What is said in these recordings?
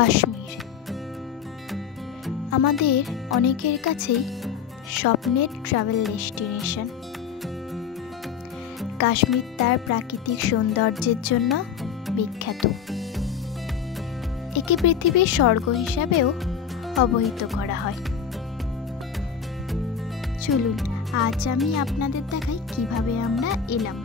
কাশ্মীর আমাদের অনেকের কাছেই স্বপ্নের ট্রাভেল ডেস্টিনেশন। কাশ্মীর তার প্রাকৃতিক সৌন্দর্যের জন্য বিখ্যাত। একে পৃথিবীর স্বর্গ হিসাবেও অবহিত করা হয়। চলুন আজ আমি আপনাদের দেখাই কিভাবে আমরা এলাম।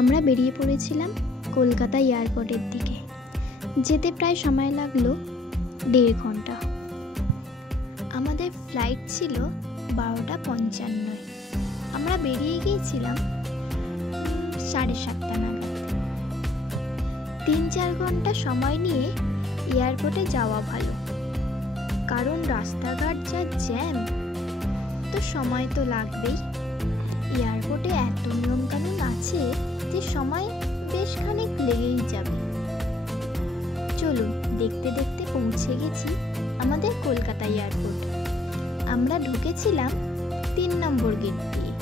আমরা বেরিয়ে পড়েছিলাম কলকাতা এয়ারপোর্টের দিকে। যেতে প্রায় সময় লাগলো 1.5 ঘন্টা। আমাদের ফ্লাইট ছিল 12:55। আমরা বেরিয়ে গিয়েছিলাম 7:30 নাগাদ। 3-4 ঘন্টা সময় নিয়ে এয়ারপোর্টে যাওয়া ভালো, কারণ রাস্তাঘাট যা জ্যাম, তো সময় তো লাগবেই। এয়ারপোর্টে এত নিয়মকানুন আছে যে সময় বেশ খানিক লেগেই যাবে। চলুন দেখতে দেখতে পৌঁছে গেছি আমাদের কলকাতা এয়ারপোর্ট। আমরা ঢুকেছিলাম 3 নম্বর গেট দিয়ে।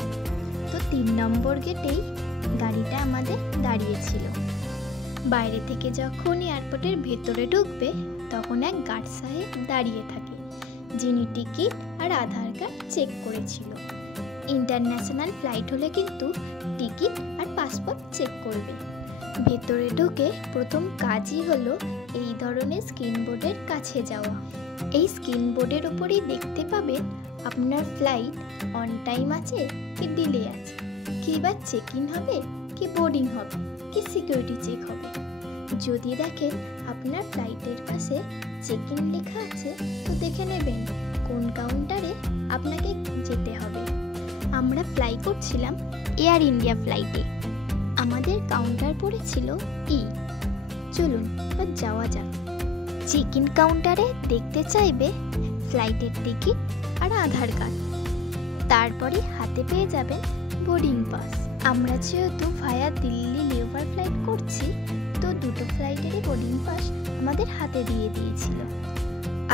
তো 3 নম্বর গেটেই গাড়িটা আমাদের দাঁড়িয়েছিল। বাইরে থেকে যখন এয়ারপোর্টের ভেতরে ঢুকবে তখন এক গার্ড সাহেব দাঁড়িয়ে থাকে, যিনি টিকিট আর আধার কার্ড চেক করেছিল। ইন্টারন্যাশনাল ফ্লাইট হলে কিন্তু টিকিট আর পাসপোর্ট চেক করবে। ভেতরে ঢুকে প্রথম কাজই হলো এই ধরনের স্ক্রিন বোর্ডের কাছে যাওয়া। এই স্ক্রিন বোর্ডের উপরেই দেখতে পাবেন আপনার ফ্লাইট অন টাইম আছে কি ডিলে আছে, কি বা চেক ইন হবে কি বোর্ডিং হবে কি সিকিউরিটি চেক হবে। যদি দেখেন আপনার ফ্লাইটের পাশে চেক ইন লেখা আছে, তো দেখে নেবেন কোন কাউন্টারে আপনাকে যেতে হবে। আমরা ফ্লাই করছিলাম এয়ার ইন্ডিয়া ফ্লাইটে। আমাদের কাউন্টার পড়েছিল চলুন এবার যাওয়া যাক। চেক ইন কাউন্টারে দেখতে চাইবে ফ্লাইটের টিকিট আর আধার কার্ড, তারপরে হাতে পেয়ে যাবেন বোর্ডিং পাস। আমরা যেহেতু ভায়া দিল্লি লেওভার ফ্লাইট করছি, তো দুটো ফ্লাইটেরই বোর্ডিং পাস আমাদের হাতে দিয়ে দিয়েছিল।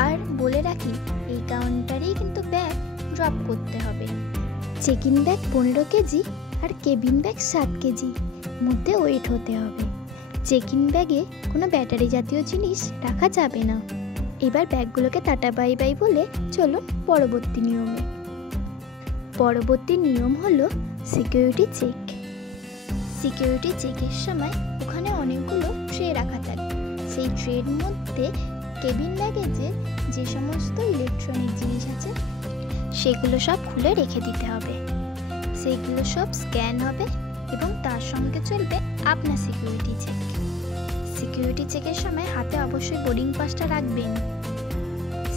আর বলে রাখি, এই কাউন্টারেই কিন্তু ব্যাগ ড্রপ করতে হবে। চেক ইন ব্যাগ 15 কেজি আর কেবিন ব্যাগ 7 কেজি মধ্যে ওয়েট হতে হবে। চেক ইন ব্যাগে কোনো ব্যাটারি জাতীয় জিনিস রাখা যাবে না। এবার ব্যাগগুলোকে টাটা বাই বাই বলে চলুন পরবর্তী নিয়মে। পরবর্তী নিয়ম হলো সিকিউরিটি চেক। সিকিউরিটি চেকের সময় ওখানে অনেকগুলো ট্রে রাখা থাকে। সেই ট্রের মধ্যে কেবিন ব্যাগেজে যে সমস্ত ইলেকট্রনিক জিনিস আছে সেগুলো সব খুলে রেখে দিতে হবে। সেগুলো সব স্ক্যান হবে এবং তার সঙ্গে চলবে আপনার সিকিউরিটি চেক। সিকিউরিটি চেকের সময় হাতে অবশ্যই বোর্ডিং পাসটা রাখবেন।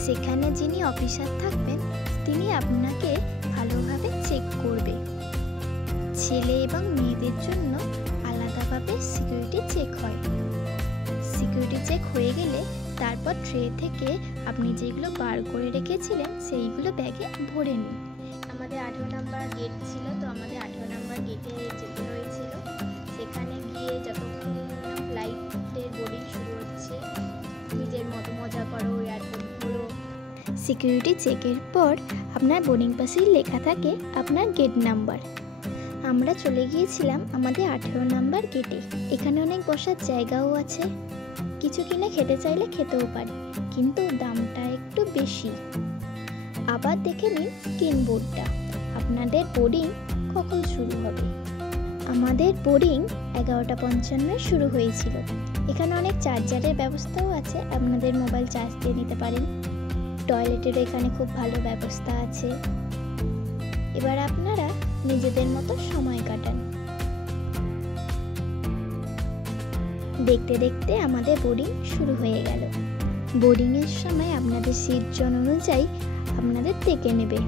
সেখানে যিনি অফিসার থাকবেন তিনি আপনাকে ভালোভাবে চেক করবে। ছেলে এবং মেয়েদের জন্য আলাদাভাবে সিকিউরিটি চেক হয়। সিকিউরিটি চেক হয়ে গেলে তারপর ট্রে থেকে আপনি যেগুলো বার করে রেখেছিলেন সেইগুলো ব্যাগে ভরে নিন। আমাদের 18 নম্বর গেট ছিল, তো আমাদের 18 নম্বর গেটে যেতে হয়েছিল। সেখানে গিয়ে যতক্ষণ ফ্লাইটের বোর্ডিং শুরু হচ্ছে, নিজের মতো মজা করো, এয়ারপোর্ট ঘোরো। সিকিউরিটি চেকের পর আপনার বোর্ডিং পাসেই লেখা থাকে আপনার গেট নাম্বার। আমরা চলে গিয়েছিলাম আমাদের 18 নম্বর গেটে। এখানে অনেক বসার জায়গাও আছে। কিছু কিনে খেতে চাইলে খেতেও পারি, কিন্তু দামটা একটু বেশি। আবার দেখে নিন স্ক্রিন বোর্ডটা, আপনাদের বোর্ডিং কখন শুরু হবে। আমাদের বোর্ডিং 11:55 শুরু হয়েছিল। এখানে অনেক চার্জারের ব্যবস্থাও আছে, আপনাদের মোবাইল চার্জ দিয়ে নিতে পারেন। টয়লেটের এখানে খুব ভালো ব্যবস্থা আছে। এবার আপনারা নিজেদের মতো সময় কাটান। দেখতে দেখতে আমাদের বোর্ডিং শুরু হয়ে গেল। বোর্ডিংয়ের সময় আপনাদের সিট জন অনুযায়ী আপনাদের দেখে নেবে।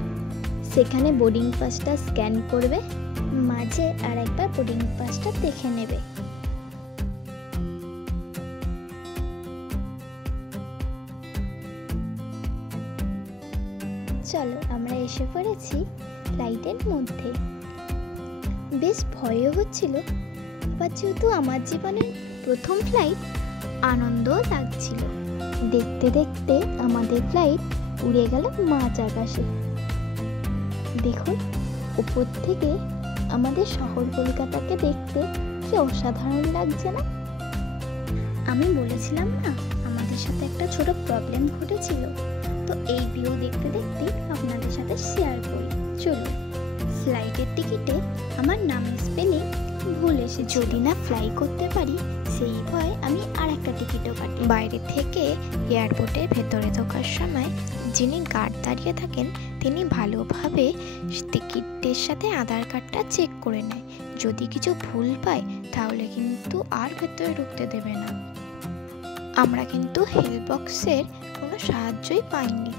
সেখানে বোর্ডিং পাসটা স্ক্যান করবে, মাঝে আর একবার বোর্ডিং পাসটা দেখে নেবে। চলো আমরা এসে পড়েছি ফ্লাইটের মধ্যে। বেশ ভয়ও হচ্ছিল, আবার যেহেতু আমার জীবনের প্রথম ফ্লাইট, আনন্দও লাগছিল। দেখতে দেখতে আমাদের ফ্লাইট উড়ে গেল মাঝ আকাশে। দেখুন, উপর থেকে আমাদের শহর কলকাতাকে দেখতে কি অসাধারণ লাগছে না? আমি বলেছিলাম না আমাদের সাথে একটা ছোট প্রবলেম ঘটেছিল, তো এই ভিউ দেখতে দেখতে আপনাদের সাথে শেয়ার করি। চলো, ফ্লাইটের টিকিটে আমার নামের স্পেলিং ভুল এসে, যদি না ফ্লাই করতে পারি সেই ভয়ে আমি আর একটা টিকিটও কাটি। বাইরে থেকে এয়ারপোর্টের ভেতরে ঢোকার সময় যিনি গার্ড দাঁড়িয়ে থাকেন তিনি ভালোভাবে টিকিটের সাথে আধার কার্ডটা চেক করে নেয়। যদি কিছু ভুল পায় তাহলে কিন্তু আর ভেতরে ঢুকতে দেবে না। আমরা কিন্তু হেল্প বক্সের কোনো সাহায্যই পাইনি।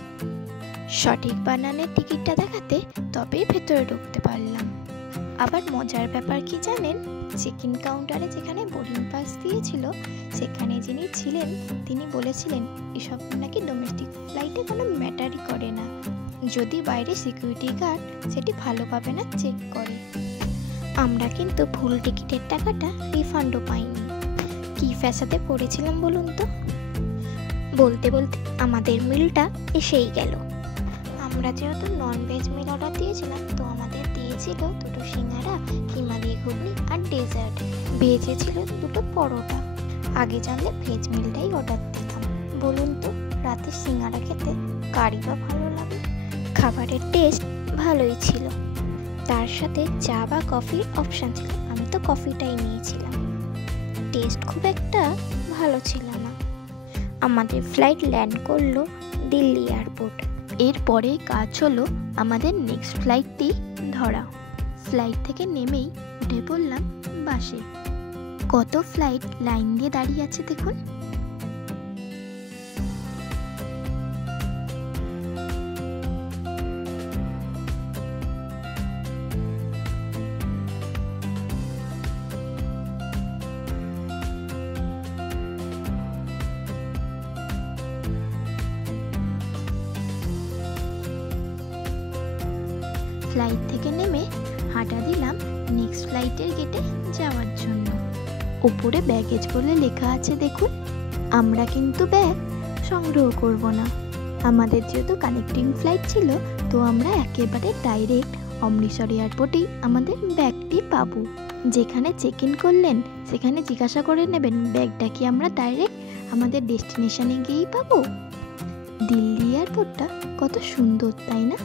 সঠিক বানানের টিকিটটা দেখাতে তবেই ভেতরে ঢুকতে পারলাম। আবার মজার ব্যাপার কি জানেন, চেক ইন কাউন্টারে যেখানে বোর্ডিং পাস দিয়েছিল সেখানে যিনি ছিলেন তিনি বলেছিলেন এসব নাকি ডোমেস্টিক ফ্লাইটে কোনো ম্যাটারই করে না, যদি বাইরে সিকিউরিটি গার্ড সেটি ভালোভাবে না চেক করে। আমরা কিন্তু ভুল টিকিটের টাকাটা রিফান্ডও পাইনি। কি ফ্যাসাদে পড়েছিলাম বলুন তো। বলতে বলতে আমাদের মিলটা এসেই গেল। আমরা যেহেতু ননভেজ মিল অর্ডার দিয়েছিলাম, তো আমাদের দিয়েছিল দুটো সিঙ্গাড়া, কিমা দিয়ে ঘুগনি আর ডেজার্ট। ভেজে ছিল দুটো পরোটা। আগে জানলে ভেজ মিলটাই অর্ডার দিতাম। বলুন তো, রাতের সিঙ্গাড়া খেতে কারই বা ভালো লাগে? খাবারের টেস্ট ভালোই ছিল, তার সাথে চা বা কফির অপশান ছিল। আমি তো কফিটাই নিয়েছিলাম। টেস্ট খুব একটা ভালো ছিল না। আমাদের ফ্লাইট ল্যান্ড করলো দিল্লি এয়ারপোর্ট। এরপরে কাজ হলো আমাদের নেক্সট ফ্লাইটটি ধরা। ফ্লাইট থেকে নেমেই উঠে পড়লাম বাসে। কত ফ্লাইট লাইন দিয়ে দাঁড়িয়ে আছে দেখুন। ফ্লাইট থেকে নেমে হাঁটা দিলাম নেক্সট ফ্লাইটের গেটে যাওয়ার জন্য। ওপরে ব্যাগেজ বলে লেখা আছে দেখুন। আমরা কিন্তু ব্যাগ সংগ্রহ করব না। আমাদের যেহেতু কানেক্টিং ফ্লাইট ছিল, তো আমরা একেবারে ডাইরেক্ট অমৃতসর এয়ারপোর্টেই আমাদের ব্যাগটি পাবো। যেখানে চেক ইন করলেন সেখানে জিজ্ঞাসা করে নেবেন ব্যাগটা কি আমরা ডাইরেক্ট আমাদের ডেস্টিনেশনে গিয়েই পাবো। দিল্লি এয়ারপোর্টটা কত সুন্দর, তাই না?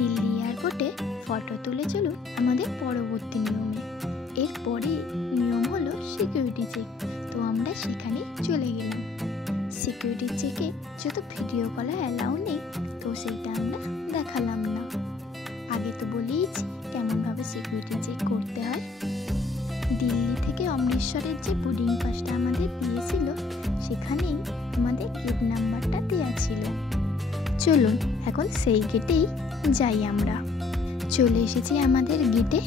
দিল্লি এয়ারপোর্টে ফটো তুলে চলুন আমাদের পরবর্তী নিয়মে। এরপরে নিয়ম হলো সিকিউরিটি চেক। তো আমরা সেখানে চলে গেলাম। সিকিউরিটি চেকে যেহেতু ভিডিও করা অ্যালাউ নেই, তো সেইটা আমরা দেখালাম না। আগে তো বলেইছি কেমনভাবে সিকিউরিটি চেক করতে হয়। দিল্লি থেকে অমৃতসরের যে বোর্ডিং পাসটা আমাদের দিয়েছিল সেখানেই আমাদের গেট নাম্বারটা দেওয়া ছিল। চলুন এখন সেই গেটেই যাই। আমরা চলে এসেছি আমাদের গেটে।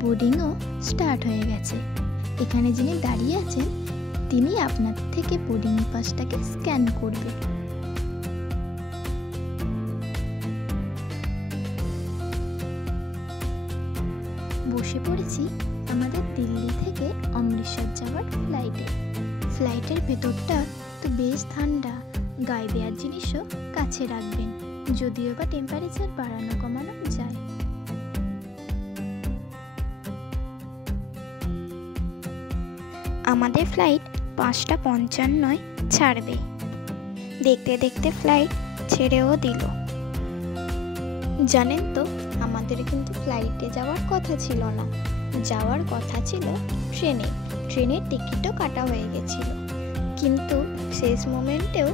বোর্ডিংও স্টার্ট হয়ে গেছে। এখানে যিনি দাঁড়িয়ে আছেন তিনি আপনার থেকে বোর্ডিং পাসটাকে স্ক্যান করবে। বসে পড়েছি আমাদের দিল্লি থেকে অমৃতসর যাওয়ার ফ্লাইটে। ফ্লাইটের ভেতরটা তো বেশ ঠান্ডা, গায়ে দেওয়ার জিনিসও কাছে রাখবেন, যদিও বা টেম্পারেচার বাড়ানো কমানো যায়। আমাদের ফ্লাইট 5:55 ছাড়বে। দেখতে দেখতে ফ্লাইট ছেড়েও দিল। জানেন তো, আমাদের কিন্তু ফ্লাইটে যাওয়ার কথা ছিল না, যাওয়ার কথা ছিল ট্রেনে। ট্রেনের টিকিটও কাটা হয়ে গেছিল, কিন্তু শেষ মোমেন্টেও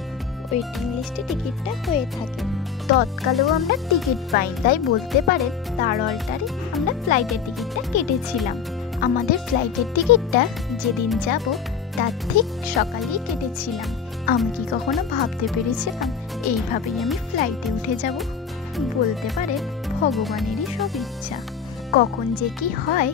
ওয়েটিং লিস্টে টিকিটটা হয়ে থাকে। তৎকালেও আমরা টিকিট পাই, তাই বলতে পারেন তার অল্টারে আমরা ফ্লাইটের টিকিটটা কেটেছিলাম। আমাদের ফ্লাইটের টিকিটটা যেদিন যাব তার ঠিক সকালেই কেটেছিলাম। আমি কি কখনো ভাবতে পেরেছিলাম এইভাবেই আমি ফ্লাইটে উঠে যাব? বলতে পারে ভগবানেরই সব ইচ্ছা, কখন যে কি হয়।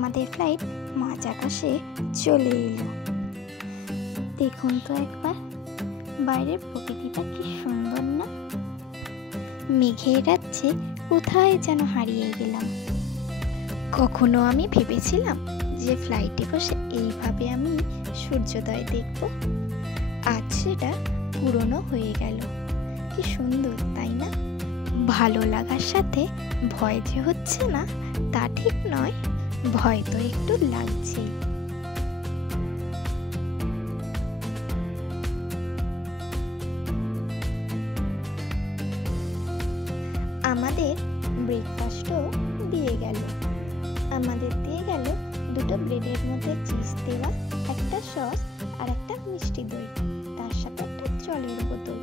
আমাদের ফ্লাইট মাঝ আকাশে চলে এলো। দেখুন তো একবার বাইরের প্রকৃতিটা কি সুন্দর না? মেঘের রাজ্যে কোথায় যেন হারিয়ে গেলাম। কখনো আমি ভেবেছিলাম যে ফ্লাইটে বসে এইভাবে আমি সূর্যোদয় দেখব। আজ সেটা পূরণও হয়ে গেল। কি সুন্দর, তাই না? ভালো লাগার সাথে ভয় যে হচ্ছে না তা ঠিক নয়, ভয় তো একটু লাগছেই। আমাদের ব্রেকফাস্টও দিয়ে গেল। আমাদের দিয়ে গেল দুটো ব্রেডের মধ্যে চিজ দেওয়া, একটা সস আর একটা মিষ্টি দই, তার সাথে একটা জলের বোতল।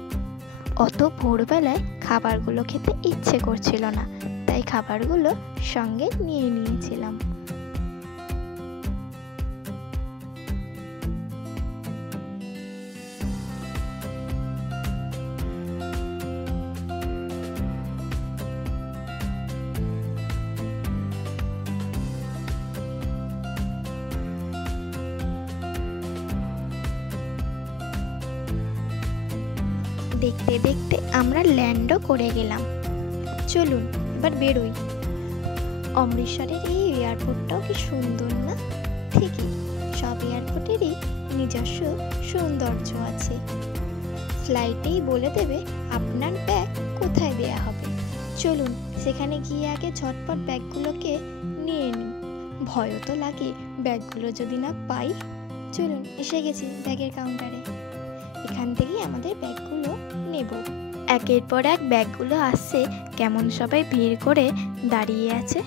অত ভোরবেলায় খাবারগুলো খেতে ইচ্ছে করছিল না, তাই খাবারগুলো সঙ্গে নিয়ে নিয়েছিলাম। দেখতে দেখতে আমরা ল্যান্ডও করে গেলাম। চলুন এবার বেরোই। অমৃতসরের এই এয়ারপোর্টটাও কি সুন্দর না? ঠিকই, সব এয়ারপোর্টেরই নিজস্ব সৌন্দর্য আছে। ফ্লাইটেই বলে দেবে আপনার ব্যাগ কোথায় দেয়া হবে। চলুন সেখানে গিয়ে আগে ঝটপট ব্যাগগুলোকে নিয়ে নিই। ভয়ও তো লাগে ব্যাগগুলো যদি না পাই। চলুন, এসে গেছি ব্যাগের কাউন্টারে। এখান থেকেই আমাদের ব্যাগগুলো নেব। একের পর এক ব্যাগগুলো আসছে, কেমন সবাই ভিড় করে দাঁড়িয়ে আছে।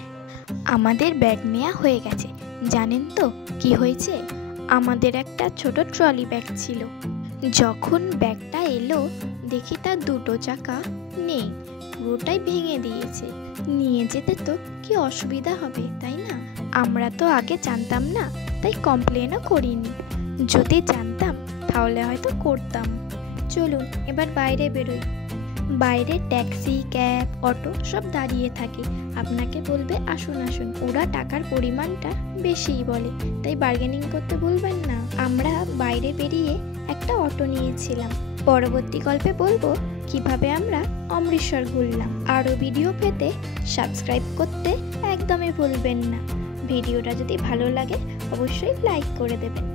আমাদের ব্যাগ নেওয়া হয়ে গেছে। জানেন তো কি হয়েছে? আমাদের একটা ছোট ট্রলি ব্যাগ ছিল। যখন ব্যাগটা এলো দেখি তার দুটো চাকা নেই, পুরোটাই ভেঙে দিয়েছে। নিয়ে যেতে তো কি অসুবিধা হবে, তাই না? আমরা তো আগে জানতাম না, তাই কমপ্লেনও করিনি। যদি জানতাম তাহলে হয়তো করতাম। চলুন এবার বাইরে বেরোই। বাইরে ট্যাক্সি, ক্যাব, অটো সব দাঁড়িয়ে থাকে। আপনাকে বলবে আসুন আসুন, ওরা টাকার পরিমাণটা বেশিই বলে, তাই বার্গেনিং করতে বলবেন না। আমরা বাইরে বেরিয়ে একটা অটো নিয়েছিলাম। পরবর্তী গল্পে বলবো কিভাবে আমরা অমৃতসর ঘুরলাম। আরও ভিডিও পেতে সাবস্ক্রাইব করতে একদমই ভুলবেন না। ভিডিওটা যদি ভালো লাগে অবশ্যই লাইক করে দেবেন।